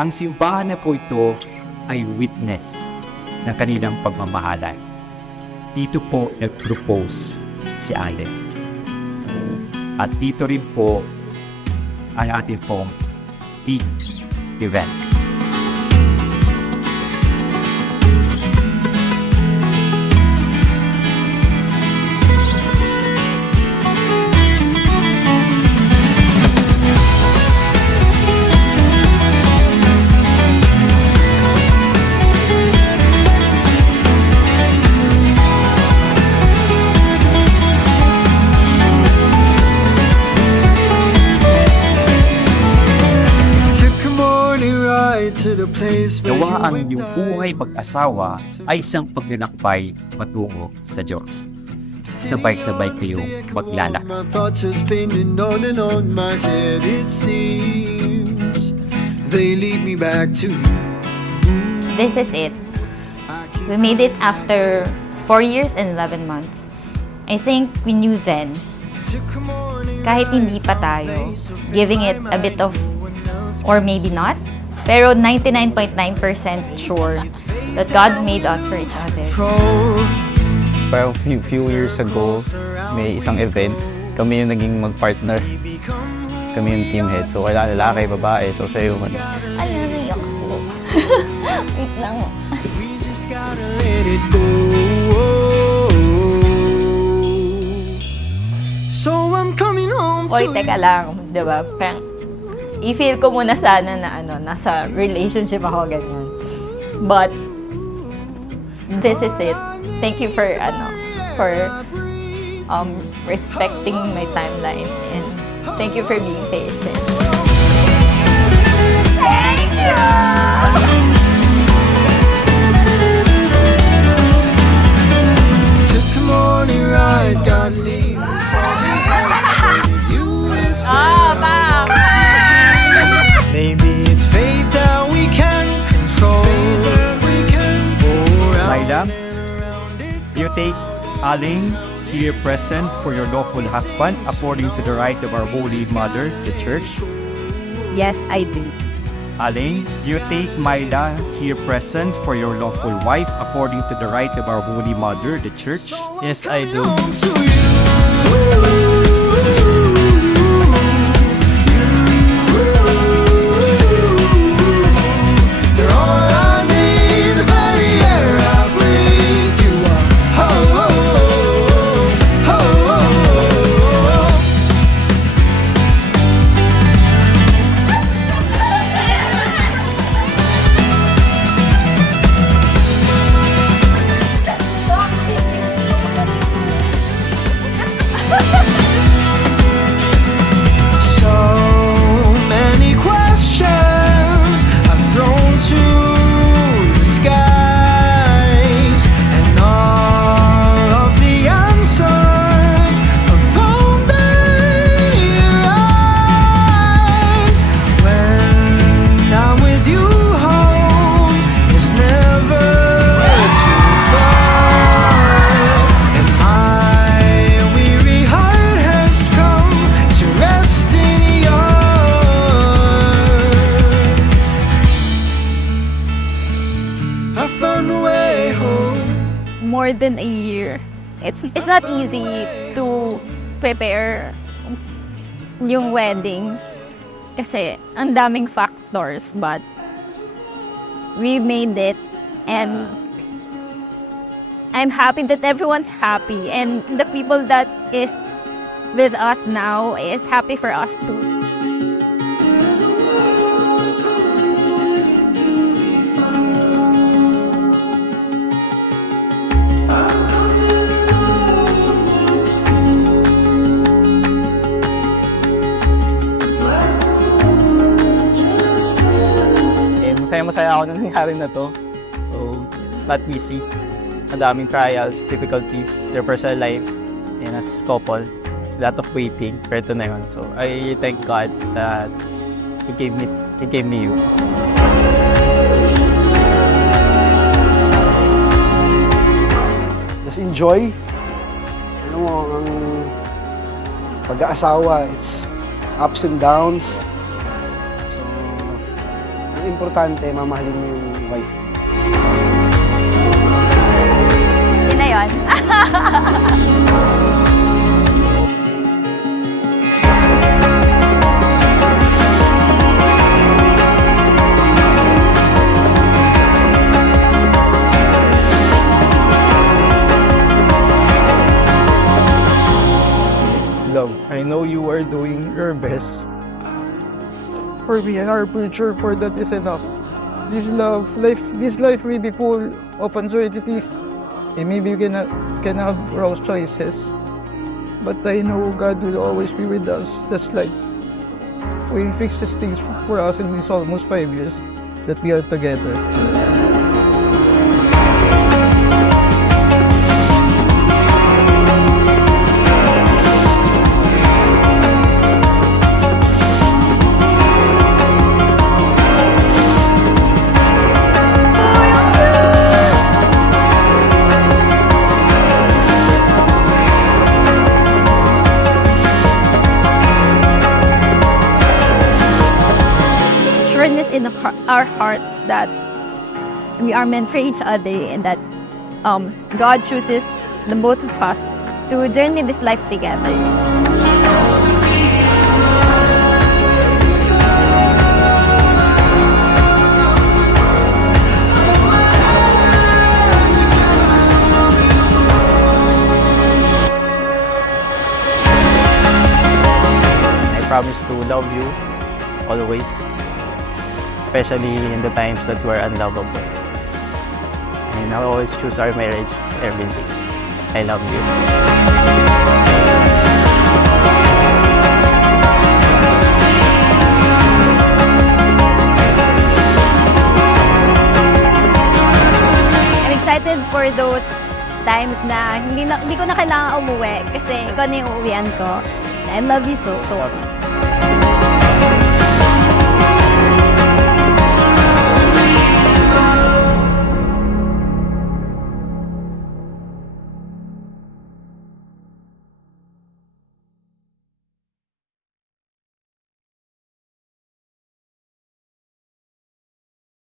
Ang simbahan na po ito ay witness ng kanilang pagmamahalan. Dito po nag-propose si Allen. At dito rin po ang ating pong big event. Gawa ang inyong buhay mag-asawa ay isang paglalakbay patungo sa Diyos. Sabay-sabay kayong maglalakad. This is it. We made it after 4 years and 11 months. I think we knew then, kahit hindi pa tayo, giving it a bit of, or maybe not, pero 99.9% sure that God made us for each other. Parang few years ago, may isang event, kami yung naging mag-partner. Kami yung team head. So, wala lalaki, babae. So, siya yung Ano, naiyak ko. Wait lang. Oy, teka lang, diba? Parang, i-feel ko muna sana na nasa relationship ako, ganyan. But, this is it. Thank you for respecting my timeline, and thank you for being patient. Thank you! Took a morning ride, got leave. Maybe it's fate that we can control. Myla, you take Aling here present for your lawful husband according to the right of our Holy Mother, the Church. Yes, I do. Aling, you take Myla here present for your lawful wife according to the right of our Holy Mother, the Church. Yes, I do. More than a year. It's not easy to prepare yung wedding kasi ang daming factors, but we made it, and I'm happy that everyone's happy, and the people that is with us now is happy for us too. Masaya ako nung nangyari na to. So, it's not easy. Madaming trials, difficulties, their personal lives, and as couple, a lot of waiting. Pero ito na yun. So, I thank God that He gave me you. Just enjoy. Ano mo, ang pag-aasawa, it's ups and downs. So, ang importante, mamahalin mo yung wife mo. Yun na yun. Love, I know you are doing your best for me and our future, for that is enough. This life may be full of uncertainties. And maybe you can have wrong choices. But I know God will always be with us. Just like when He fixes things for us in these almost 5 years that we are together. Sureness in our hearts that we are meant for each other and that God chooses the both of us to journey this life together. I promise to love you always, especially in the times that we're unlovable. And I'll always choose our marriage every day. I love you. I'm excited for those times na hindi ko na kailangan umuwi kasi ikaw na yung uuwian ko. I love you so much.